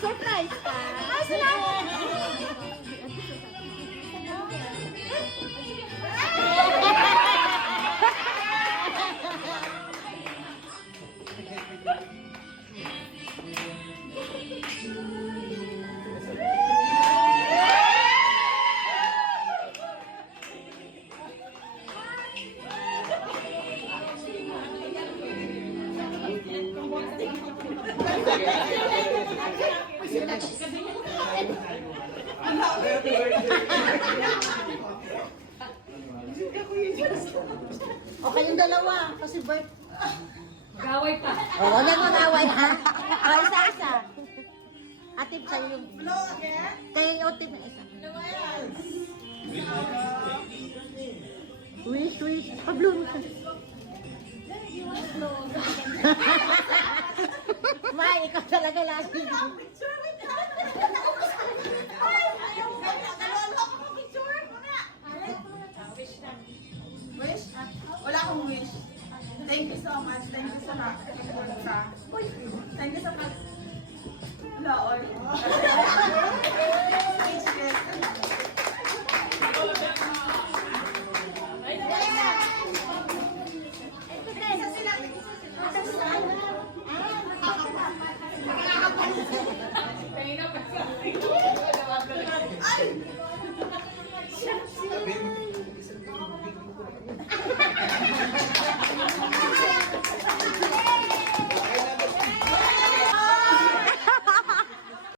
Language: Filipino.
surprise ka. Ay, salamat! O kayong dalawa, kasi birth. Gaway pa. Oo, wala mo naway ha. O, isa-isa. Atip sa'yo yung... Kayo yung atip na isa. Wish. Pabloom ka. May, ikaw talaga lagi. Wish? Wala akong wish. Thank you so much. Thank you so much. Thank you so much. Lord.